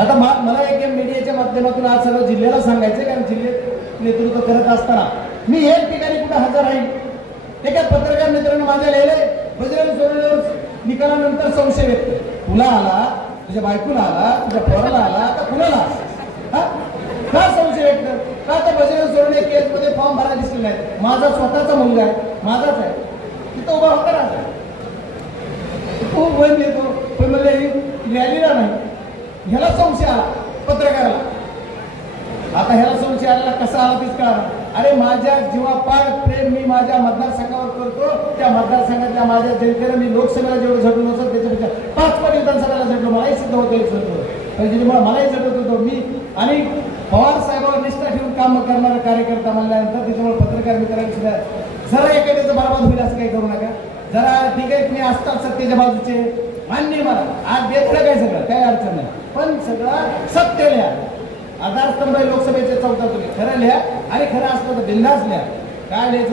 आता मला एक मीडियाच्या माध्यमातून आज सगळं जिल्ह्याला सांगायचं कारण जिल्हे नेतृत्व करत असताना. मी एक ठिकाणी कुठं हजर राहील एका पत्रकार मित्रांनो माझ्या लिहिले बजरंग सोडल्यावर निकालानंतर संशय व्यक्त. तुला आला तुझ्या बायकोला आला तुझ्या पोराला आला आता कुणाला? हा? का संशय व्यक्त? का तर बजरंग सोडणे केस मध्ये फॉर्म भरायला दिसले नाही माझा स्वतःचा मुलगा आहे माझाच आहे. तिथं उभा होता राजा. खूप वय देतो पण मला रॅलीला नाही. ह्याला संशय आला पत्रकाराला. आता ह्याला संशय आलेला कसा आला तेच कळा अरे माझ्या जीवापाड प्रेम मी माझ्या मतदारसंघावर करतो त्या मतदारसंघातल्या माझ्या जनतेला मी लोकसभेला जेवढं झटलो नसतं त्याच्यापेक्षा पाच पट विधानसभेला झटलो मलाही सिद्ध होतं एक झटलो. त्याच्यामुळे मलाही झटत होतो. मी आणि पवार साहेबांवर निष्ठा ठेवून काम करणारा कार्यकर्ता म्हणल्यानंतर त्याच्यामुळे पत्रकार मित्रांनी सुद्धा जरा एखाद्याचं बरबाद होईल असं काही करू नका. जरा ठीक आहे तुम्ही असतात सत्तेच्या बाजूचे. मान्य मला. आज देत काय सगळं काही अडचण नाही पण सगळं सत्य लिहा. आधारस्तंभ लोकसभेचे चौथा तुम्ही. खरं लिहा आणि खरं असलं तर बिंदास लिहा. काय लिहायचं?